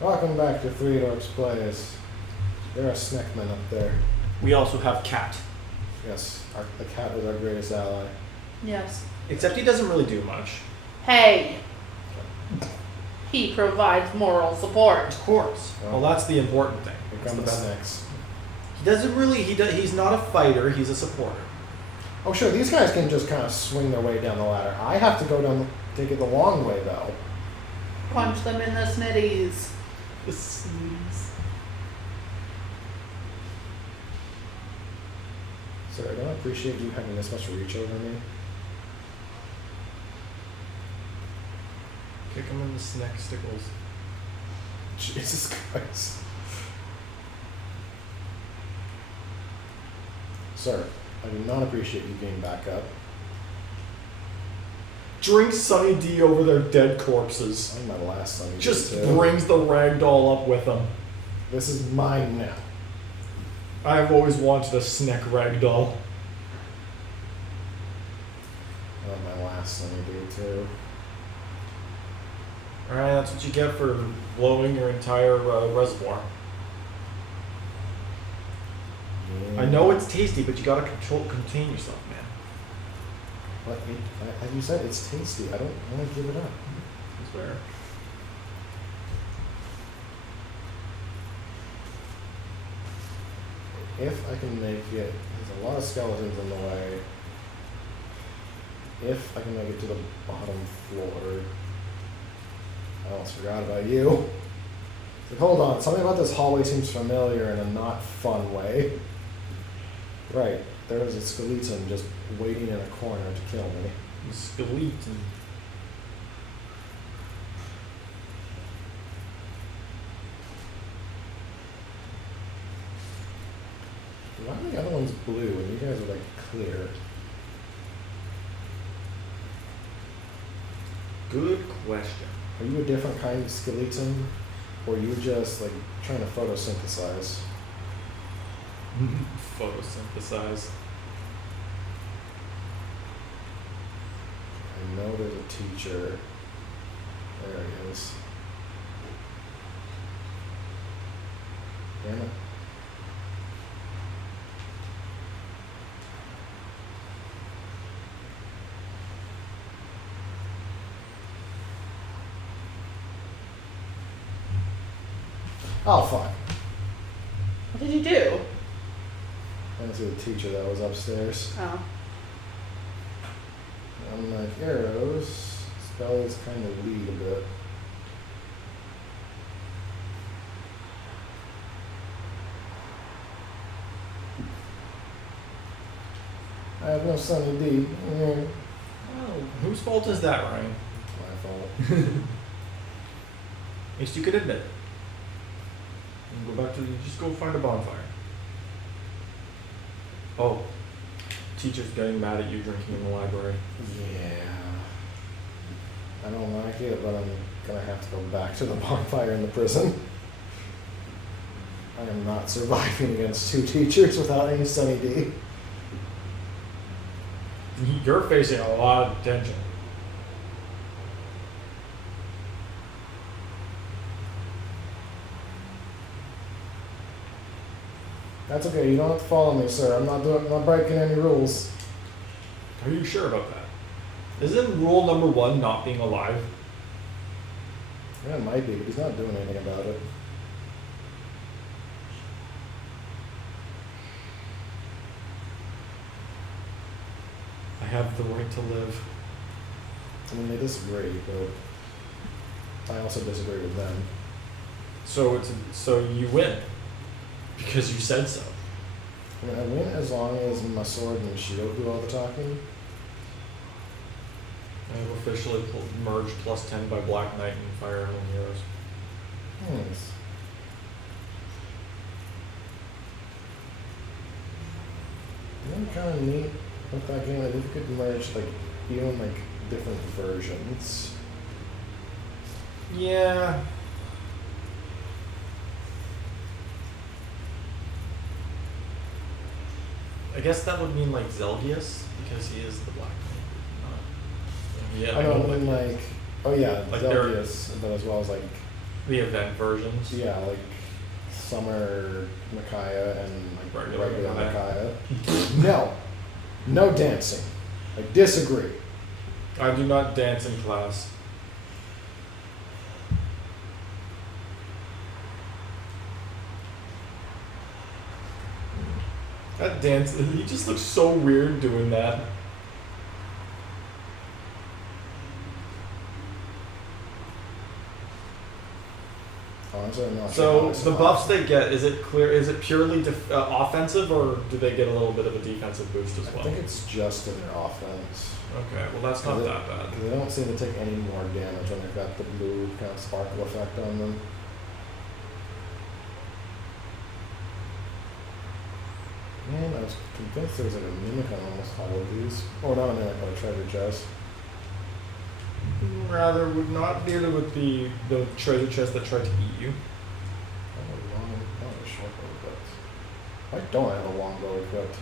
Welcome back to Three Dorks Plays. There are snackmen up there. We also have Cat. Yes, the cat is our greatest ally. Yes. Except he doesn't really do much. Hey! He provides moral support. Of course. Well, that's the important thing. Here That's come the the best. snakes. He doesn't really. He's not a fighter. He's a supporter. Oh sure, these guys can just kind of swing their way down the ladder. I have to go down, take it the long way though. Punch them in the snitties. The sneeze. Sir, I don't appreciate you having this much reach over me. Kick him in the snack stickles. Jesus Christ. Sir, I do not appreciate you being back up. Drink Sunny D over their dead corpses. I'm my last son. Just too. brings the ragdoll up with him. This is mine now. I've always wanted a snack ragdoll. Oh, my last son too. Alright, that's what you get for blowing your entire reservoir. I know it's tasty, but you gotta contain yourself, man. But like you said, it's tasty. I don't want to give it up. It's fair. If I can make it, there's a lot of skeletons in the way. If I can make it to the bottom floor. I almost forgot about you. Like, hold on, something about this hallway seems familiar in a not fun way. Right, there is a skeleton just waiting in a corner to kill me. The skeleton. Why are the other ones blue and you guys are like clear? Good question. Are you a different kind of skeleton? Or are you just like trying to photosynthesize? Photosynthesize. I know there's a teacher. There he is. Damn it. Oh, fuck. What did you do? I went to the teacher that was upstairs. Oh. I'm like, arrows. Spells kind of lead a bit. I have no Sunny D. Oh, whose fault is that, Ryan? My fault. At least you could admit it. And go back to just go find a bonfire. Oh, teacher's getting mad at you drinking in the library. Yeah. I don't like it, but I'm gonna have to go back to the bonfire in the prison. I am not surviving against two teachers without any Sunny D. You're facing a lot of detention. That's okay. You don't have to follow me, sir. I'm not breaking any rules. Are you sure about that? Isn't rule number 1 not being alive? Yeah, it might be, but he's not doing anything about it. I have the right to live. I mean, they disagree, but I also disagree with them. So you win because you said so. I mean, I win as long as my sword and shield do all the talking. I have officially merged +10 by Black Knight and Fire Emblem Heroes. Nice. You know, kind of neat with that game. Like, if you could merge like even like different versions. Yeah. I guess that would mean like Zelgius because he is the Black Knight. Yeah. I know, I mean like, oh yeah, Like Zelgius, but as well as like The event versions. Yeah, like Summer Micaiah and like Regular regular Micaiah. Micaiah. No. No dancing. I disagree. I do not dance in class. That dance, he just looks so weird doing that. Honestly, I'm not So sure. the buffs they get, is it clear? Is it purely offensive, or do they get a little bit of a defensive boost as I well? think it's just in their offense. Okay, well that's not Is it- that bad. Because they don't seem to take any more damage when they've got the blue kind of sparkle effect on them. Man, I was convinced there was like a mimic on almost all of these. Or not a mimic, but a treasure chest. Rather would not deal with the treasure chest that tried to eat you. I have a long, not a short bow equipped. Why don't I have a long bow equipped?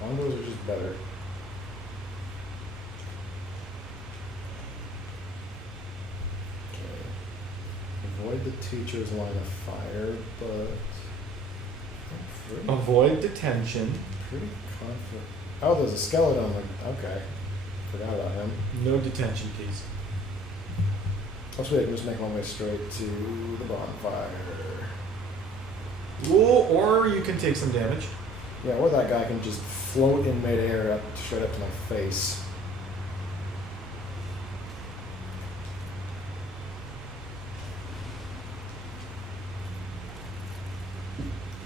Longbows are just better. Okay. Avoid the teacher's line of fire, but I'm Avoid detention. pretty confident. Oh, there's a skeleton. Okay. Forgot about him. No detention, please. Plus, we can just make one way straight to the bonfire. Or you can take some damage. Yeah, or that guy can just float in midair up straight up to my face.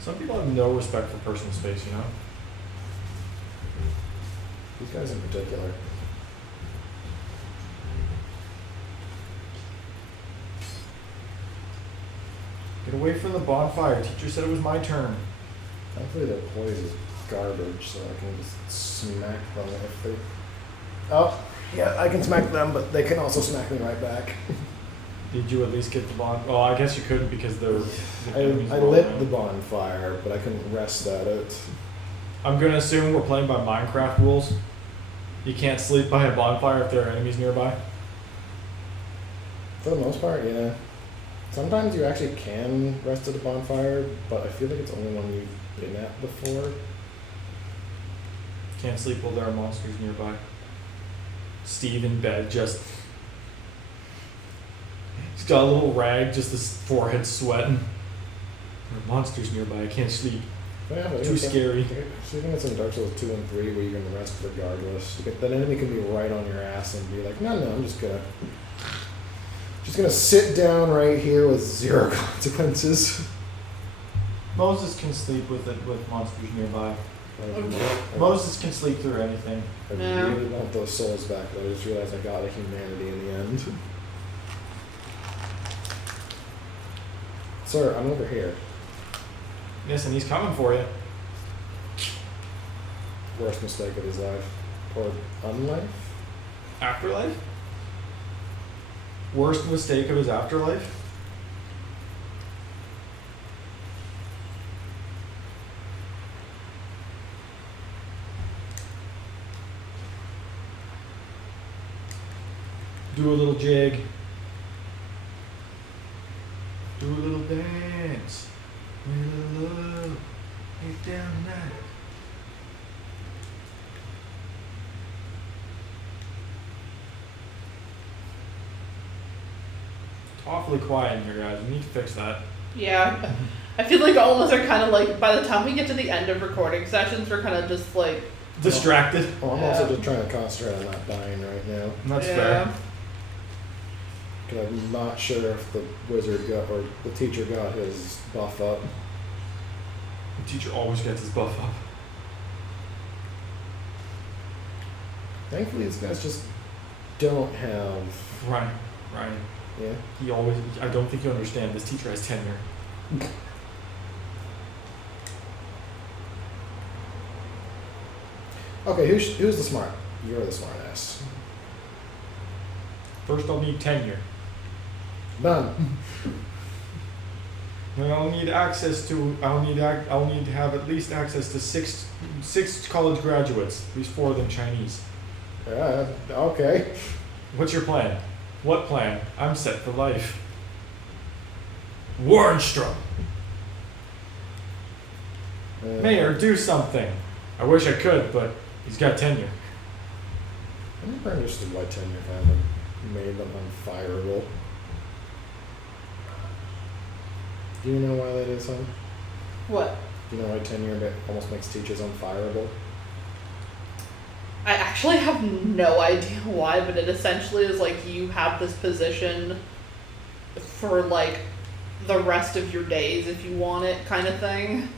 Some people have no respect for personal space, you know? These guys in particular. Get away from the bonfire. Teacher said it was my turn. Thankfully, their poise is garbage, so I can just smack them if they. Oh, yeah, I can smack them, but they can also smack me right back. Did you at least get the bon? Oh, I guess you couldn't because they're. I lit the bonfire, but I couldn't rest at it. I'm gonna assume we're playing by Minecraft rules. You can't sleep by a bonfire if there are enemies nearby. For the most part, yeah. Sometimes you actually can rest at a bonfire, but I feel like it's only one you've been at before. Can't sleep while there are monsters nearby. Steve in bed just. He's got a little rag, just his forehead sweating. There are monsters nearby. I can't sleep. Yeah, but Too scary. So even it's in Dark Souls 2 and 3 where you can rest regardless. That enemy can be right on your ass and be like, no, I'm just gonna sit down right here with zero consequences. Moses can sleep with monsters nearby. I Moses can sleep through anything. Yeah. really want those souls back, but I just realized I got the humanity in the end. Sir, I'm over here. Yes, and he's coming for you. Worst mistake of his life. Or unlife? Afterlife? Worst mistake of his afterlife? Do a little jig. Do a little dance. Give me a little love. Get down tonight. It's awfully quiet in here, guys. We need to fix that. Yeah. I feel like all of us are kind of like, by the time we get to the end of recording sessions, we're kind of just like, Distracted. Well, I'm Yeah. also just trying to concentrate on not dying right now. That's yeah. fair. Because I'm not sure if the wizard got, or the teacher got his buff up. The teacher always gets his buff up. Thankfully, these guys just don't have. Right. Yeah. He always. I don't think you understand. This teacher has tenure. Okay, who's the smart? You're the smart ass. First, I'll need tenure. None. Then I'll need access to. I'll need to have at least access to six college graduates. At least 4 of them Chinese. Yeah, okay. What's your plan? What plan? I'm set for life. Warnstrom! Mayor, do something. I wish I could, but he's got tenure. I never understood why tenure kind of made them unfireable. Do you know why that is, hon? What? Do you know why tenure almost makes teachers unfireable? I actually have no idea why, but it essentially is like you have this position for like the rest of your days if you want it, kind of thing.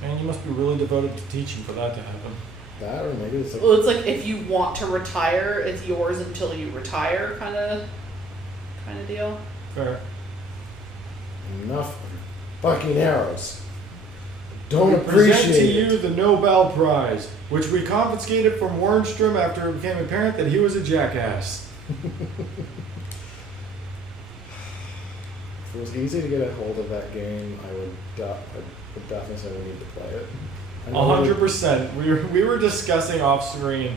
Man, you must be really devoted to teaching for that to happen. That, or maybe it's like... Well, it's like if you want to retire, it's yours until you retire, kind of deal. Fair. Enough fucking arrows. Don't We appreciate present to it. you the Nobel Prize, which we confiscated from Warnstrom after it became apparent that he was a jackass. If it was easy to get a hold of that game, I would definitely say we need to play it. I know 100%. We were discussing off screen.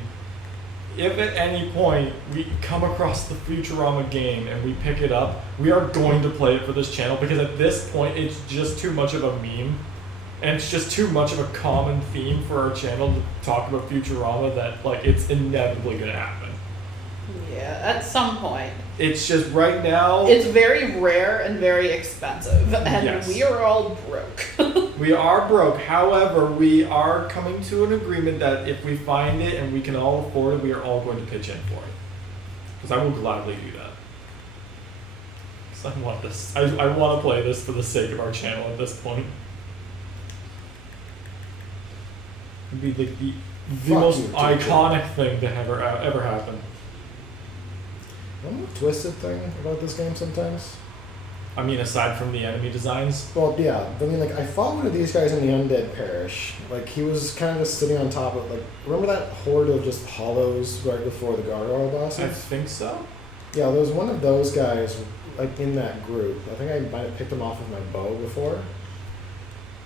If at any point we come across the Futurama game and we pick it up, we are going to play it for this channel because at this point it's just too much of a meme. And it's just too much of a common theme for our channel to talk about Futurama that like it's inevitably gonna happen. Yeah, at some point. It's just right now It's very rare and very expensive, and Yes. we are all broke. we are broke. However, we are coming to an agreement that if we find it and we can all afford it, we are all going to pitch in for it. Because I will gladly do that. Because I want this. I want to play this for the sake of our channel at this point. It'd be like the Fuck most you, teacher. iconic thing to ever happen. I'm a twisted thing about this game sometimes. I mean, aside from the enemy designs. Well, yeah, I mean, like, I fought one of these guys in the Undead Parish. Like, he was kind of just sitting on top of, like, remember that horde of just hollows right before the gargoyle I bosses? think so. Yeah, there was one of those guys, like, in that group. I think I might have picked him off with my bow before.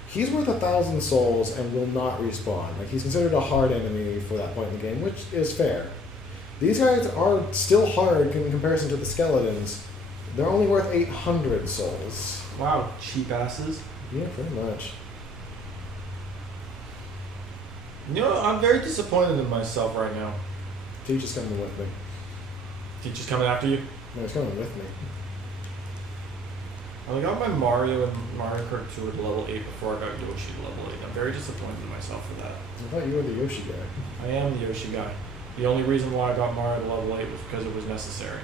He's worth 1,000 souls and will not respawn. Like, he's considered a hard enemy for that point in the game, which is fair. These guys are still hard in comparison to the skeletons. They're only worth 800 souls. Wow, cheap asses. Yeah, pretty much. You know, I'm very disappointed in myself right now. Teach is coming with me. Teacher's coming after you. No, he's coming with me. I got my Mario and Mario Kart 2 at level 8 before I got Yoshi to level 8. I'm very disappointed in myself for that. I thought you were the Yoshi guy. I am the Yoshi guy. The only reason why I got Mario to level 8 was because it was necessary.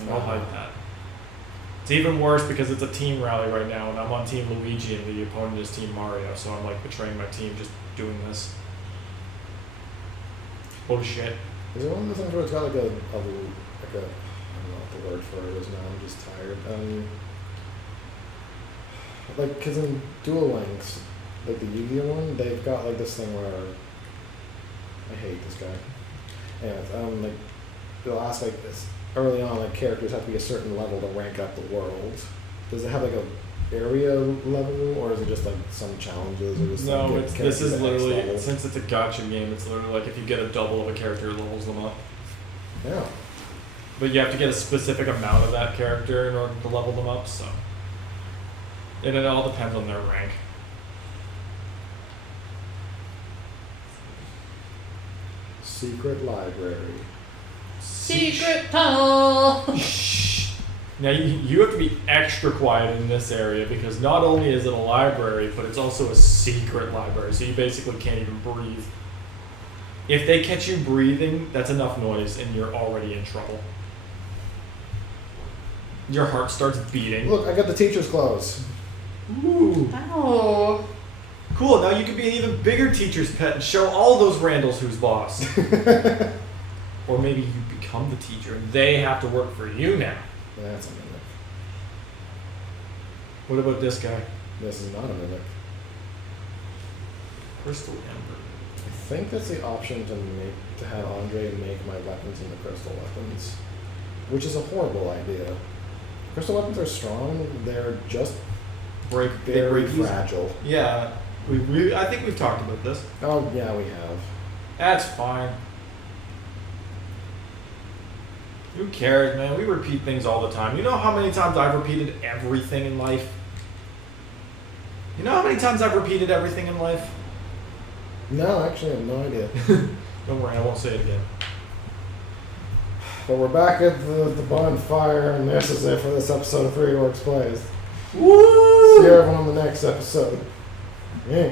And I'll hide that. It's even worse because it's a team rally right now and I'm on Team Luigi and the opponent is Team Mario, so I'm like betraying my team just doing this. Oh shit. Is it one of the things where it's got like a I don't know what the word for it is now, I'm just tired. Like, cause in Duel Links, like the Yu-Gi-Oh one, they've got like this thing where, I hate this guy. And like, they'll ask like this, early on, like characters have to be a certain level to rank up the world. Does it have like a area level, or is it just like some challenges or just No, like, it's, get this is characters at X literally, level? since it's a gacha game, it's literally like if you get a double of a character, it levels them up. Yeah. But you have to get a specific amount of that character in order to level them up, so. And it all depends on their rank. Secret library. Secret tunnel! Shh. Now you have to be extra quiet in this area because not only is it a library, but it's also a secret library, so you basically can't even breathe. If they catch you breathing, that's enough noise and you're already in trouble. Your heart starts beating. Look, I got the teacher's clothes. Ooh. Oh. Cool, now you can be an even bigger teacher's pet and show all those Randalls who's boss. Or maybe you become the teacher and they have to work for you now. That's a mimic. What about this guy? This is not a mimic. Crystal Ember. I think that's the option to have Andre make my weapons into crystal weapons, which is a horrible idea. Crystal weapons are strong. They're just They very break easy. fragile. Yeah, I think we've talked about this. Oh yeah, we have. That's fine. Who cares, man? We repeat things all the time. You know how many times I've repeated everything in life? You know how many times I've repeated everything in life? No, actually, I have no idea. Don't worry, I won't say it again. But we're back at the bonfire, and this is it for this episode of 3 Dorks Plays. Woo! See everyone on the next episode. Yeah.